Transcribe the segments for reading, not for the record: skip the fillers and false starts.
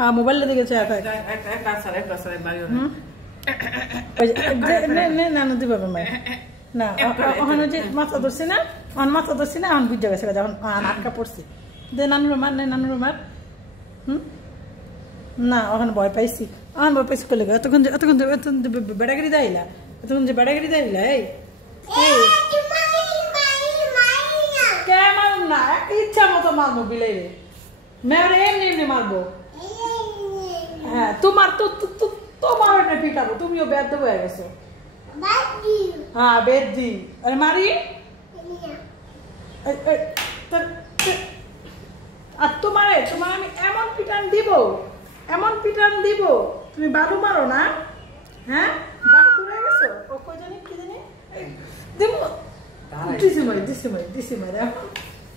হ্যাঁ মোবাইল দেখেছে নানু দিব না ওখানে যে মাথা ধরছি না মাথা ধরছি না এখন বুঝে গেছে যখন আটকা পড়ছি দে নানুর মার নে নানুর মার না ওখানে ভয় পাইছি আমার ভয় পাইছি করলে এতক্ষণ বেড়াগাড়ি দেয়লা এতক্ষণ যে বেড়াগাড়ি দেয়লা এই কে মারুম না ইচ্ছা মতো মারবো বিলাই রে মেরে এমনি এমনি মারবো হ্যাঁ তোমার তো তোমার একটা পিটাবো তুমিও বেদ দেবো হয়ে গেছো হ্যাঁ বেদ দি আরে মারি আর তোমার আমি এমন পিটান দিব তুমি বালু মারো না হ্যাঁ বালু তুলে গেছো ও কই জানি কি জানি দেব দিছি মারি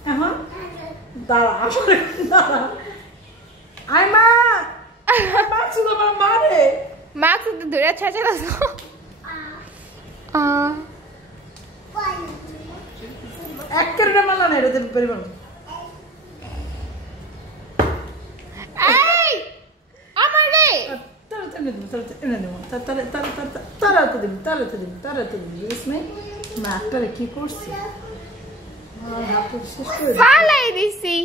এখন দাঁড়া আই মা মাছ তোমার মারে মাছ তো ধরে ছাড়ছে না এক করে মালা না এটা পরিমাণ এই আমার রে তারা কি করছে ফালাই দিছি